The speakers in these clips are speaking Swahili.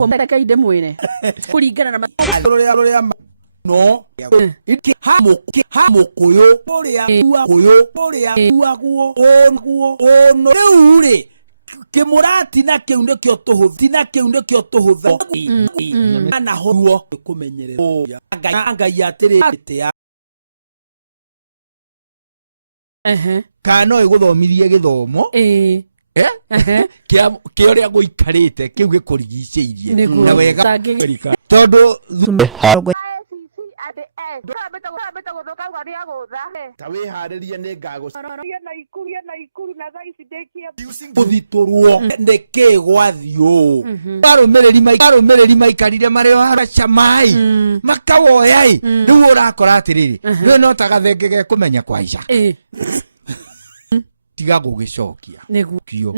Omeka ide mwene. Kuringana na no iki hamukoyo poria koyo poria guo ono reure kimurati na kiu nikio tuhuthi na kiu nikio tuhutha ana horuo kumenyerera ngai atirite ya kana iguthomithie githomo kia ria guikarite kiu gikurigiceirie na wega tondu tawe haririe ne ngago na ikuru na thaici ndekia kuthiturwo ndeke gwathio barumiriri maikarire mari hara chamai makawoyai riu urakora atiriri riu no tagathengege kumenya kwa ica tiga gugicokia kio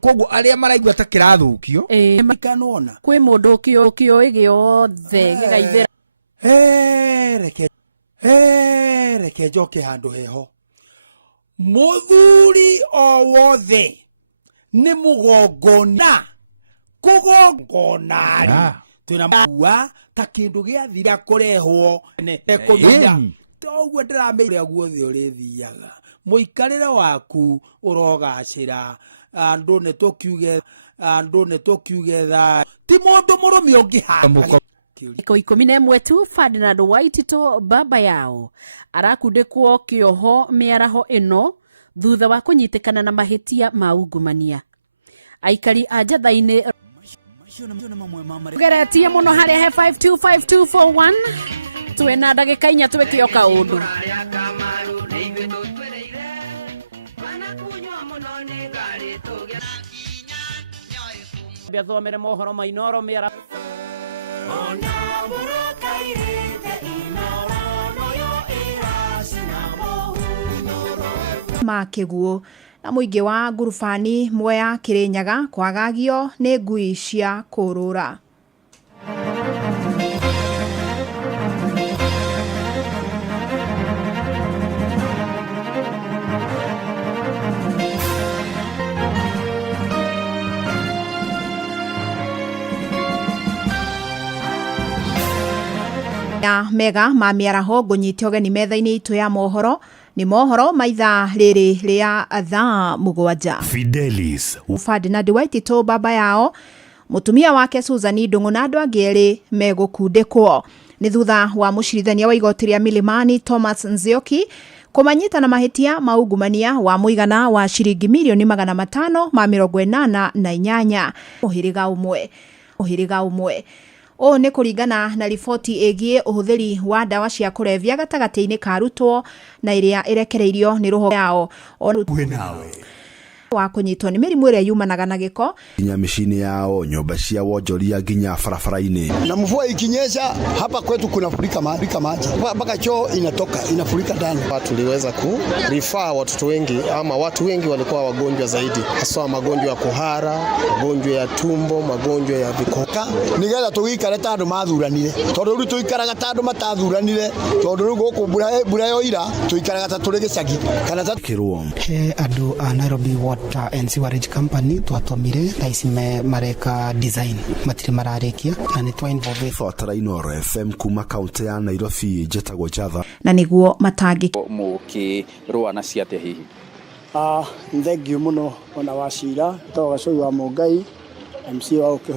koguo aria maraigua ta kirathukio makanona kwi mundu kio giothe gigaithira reke njoke handu heho muthuri o wothe ni mugongona kugongonari twina ta kindu giathira kurehwo kumenya toguo ndiramenya guothe urithiaga muikarire waku urogacira andu ne tukiuge tha ti mundu murumi ungihanga Iko 11 tu Ferdinand Waititu baba yao arakundikwo kioho miaraho ino thutha wa kunyitikana na mahitia ma ungumania. Aikari a Njathaini geretie muno hari he 525241 twena ndagika inya twikioka undu biathomere mohoro mainoro miara makiguo na muingi wa ngurubani Mwea Kirinyaga kwagagio ni ngui cia kurura. Ya mega ma miaraho ngunyite ogeni metha-ini itu ya mohoro ni mohoro maitha riri ria thaa mugwanja. Fidelis Ferdinand Waititu baba yao mutumia wake Susan Ndungu na andu angeri megukundikwo ni thutha wa mucirithania wa igoti ria Milimani Thomas Nzioki kumanyita na mahitia maungumania wa muigana wa ciringi milioni 588 uhiriga umwe o ne kuringana na riboti egie uhuthiri wa dawa cia kurevya gatagati-ini karutwo na iria irekereirio ni ruho yao nawe wa kunyitwo ni mirimu iria yumanaga na giko nginya mishini yao nyumba cia wonjoria nginya barabara-ini na mvua ikinyesha hapa kwetu kuna furika maji mpaka choo inafurika ndani. Tuliweza refer watoto wengi ama watu wengi walikuwa wagonjwa zaidi, hasa magonjwa ya kuhara, magonjwa ya tumbo, magonjwa ya vikoka. Nigetha tugikare tandu mathuranire tondu ru tuikaraga tandu matathuranire tondu ru guku mbura yoira tuikaraga ta turi gicagi kana ta kirwo andu a Nairobi Water and Sewerage Company twatomire thaisi mareka design matire mararikia na ni twa involve Fatarainoro FM kuma kaunti ya Nairobi jetagwo Jatha na niguo matangi mukirua na ciate hihi thank you muno ona wacira to gacoi wa Mungai MC wa